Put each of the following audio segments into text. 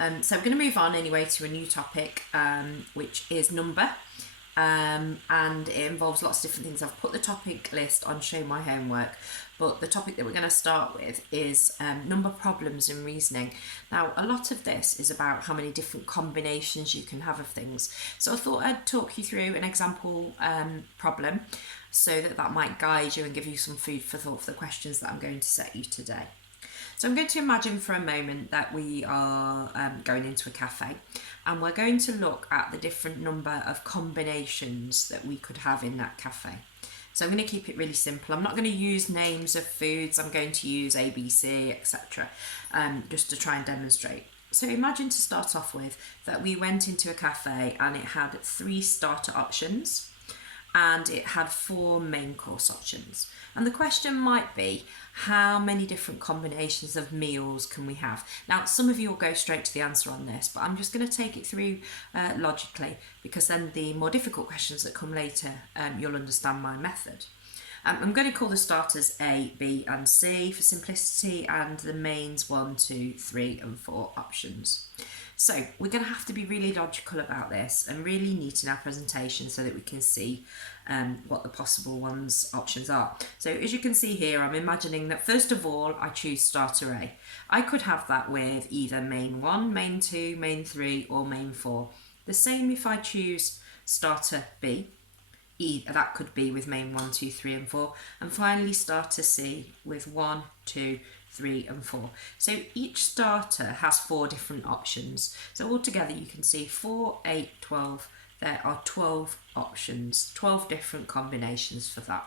So I'm going to move on anyway to a new topic, which is number. And it involves lots of different things. I've put the topic list on Show My Homework, but the topic that we're going to start with is number problems and reasoning. Now, a lot of this is about how many different combinations you can have of things. So I thought I'd talk you through an example problem so that might guide you and give you some food for thought for the questions that I'm going to set you today. So I'm going to imagine for a moment that we are going into a cafe, and we're going to look at the different number of combinations that we could have in that cafe. So I'm going to keep it really simple. I'm not going to use names of foods. I'm going to use ABC, etc., just to try and demonstrate. So imagine, to start off with, that we went into a cafe and it had 3 starter options and it had 4 main course options. And the question might be, how many different combinations of meals can we have? Now, some of you will go straight to the answer on this, but I'm just going to take it through logically, because then the more difficult questions that come later, you'll understand my method. I'm going to call the starters A, B and C for simplicity, and the mains 1, 2, 3 and 4 options. So we're going to have to be really logical about this and really neat in our presentation so that we can see what the possible options are. So as you can see here, I'm imagining that first of all I choose starter A. I could have that with either main 1, main 2, main 3 or main 4. The same if I choose starter B. That could be with main 1, 2, 3 and 4. And finally starter C with 1, 2, 3 and 4. So each starter has 4 different options. So altogether you can see 4, 8, 12. There are 12 options, 12 different combinations for that.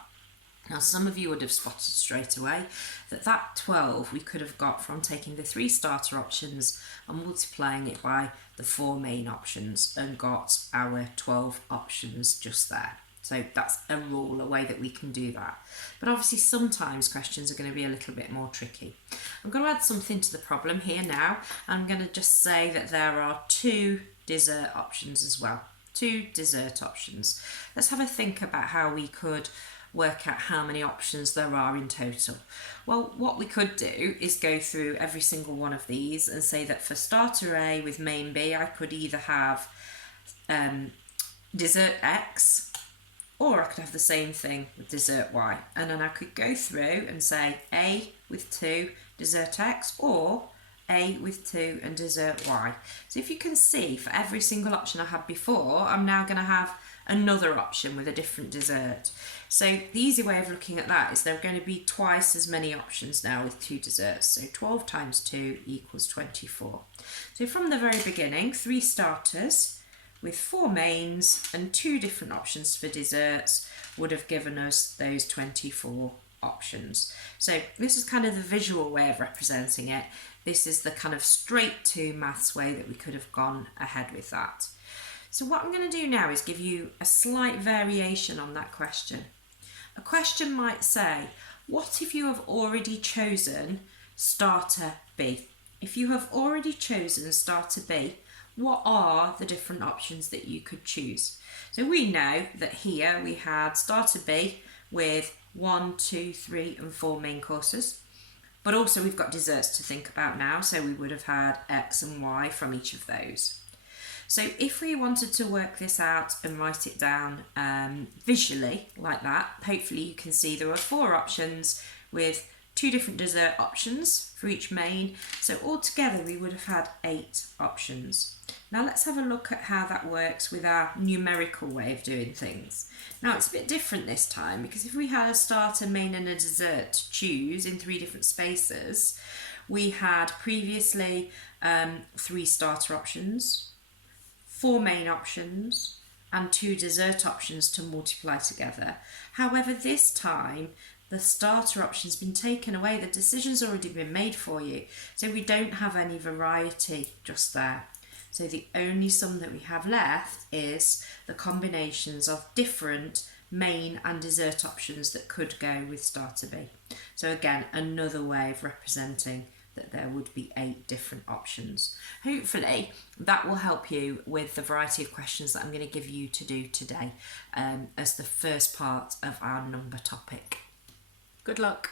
Now, some of you would have spotted straight away that 12 we could have got from taking the 3 starter options and multiplying it by the 4 main options and got our 12 options just there. So that's a rule, a way that we can do that. But obviously sometimes questions are going to be a little bit more tricky. I'm going to add something to the problem here now. I'm going to just say that there are 2 dessert options as well. 2 dessert options. Let's have a think about how we could work out how many options there are in total. Well, what we could do is go through every single one of these and say that for starter A with main B, I could either have dessert X, or I could have the same thing with dessert Y. And then I could go through and say A with 2, dessert X, or A with 2 and dessert Y. So if you can see, for every single option I had before, I'm now going to have another option with a different dessert. So the easy way of looking at that is there are going to be twice as many options now with 2 desserts. So 12 times 2 equals 24. So from the very beginning, 3 starters with 4 mains and 2 different options for desserts would have given us those 24 options. So this is kind of the visual way of representing it. This is the kind of straight to maths way that we could have gone ahead with that. So what I'm going to do now is give you a slight variation on that question. A question might say, what if you have already chosen starter B? If you have already chosen starter B, what are the different options that you could choose? So we know that here we had starter B with 1, 2, 3 and 4 main courses, but also we've got desserts to think about now, so we would have had X and Y from each of those. So if we wanted to work this out and write it down visually like that, hopefully you can see there are 4 options with 2 different dessert options for each main. So altogether we would have had 8 options. Now let's have a look at how that works with our numerical way of doing things. Now it's a bit different this time, because if we had a starter, main and a dessert to choose in 3 different spaces, we had previously 3 starter options, 4 main options and 2 dessert options to multiply together. However, this time the starter option's been taken away, the decision's already been made for you, so we don't have any variety just there. So the only sum that we have left is the combinations of different main and dessert options that could go with starter B. So again, another way of representing that there would be 8 different options. Hopefully that will help you with the variety of questions that I'm going to give you to do today as the first part of our number topic. Good luck.